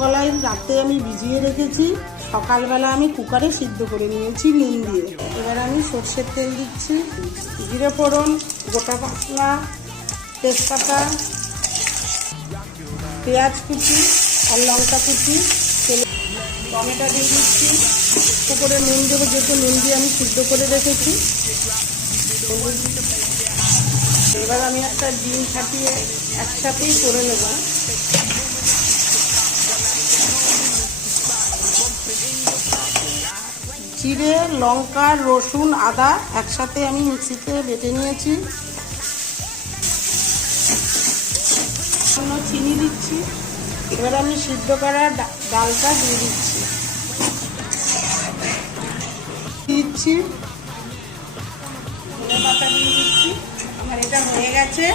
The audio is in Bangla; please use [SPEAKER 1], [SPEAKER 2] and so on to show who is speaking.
[SPEAKER 1] কলাই রাতে আমি ভিজিয়ে রেখেছি। সকালবেলা আমি কুকারে সিদ্ধ করে নিয়েছি নুন দিয়ে। এবার আমি সর্ষের তেল দিচ্ছি। জিরে ফোড়ন, গোটা মশলা, তেজপাতা, পেঁয়াজ কুচি আর লঙ্কা কুচি, তেলে টমেটো দিয়ে দিচ্ছি। একটু করে নুন দেবো, যেহেতু নুন দিয়ে আমি সিদ্ধ করে রেখেছি। এবার আমি একটা ডিম ফাটিয়ে একসাথেই করে নেব। জিরে, লঙ্কা, রসুন, আদা একসাথে আমি মিক্সিতে বেটে নিয়েছি। চিনি দিচ্ছি। এবার আমি সিদ্ধ করা ডালটা দিয়ে দিচ্ছি। দিচ্ছি। পাতা দিয়ে দিচ্ছি। আমার এটা হয়ে গেছে।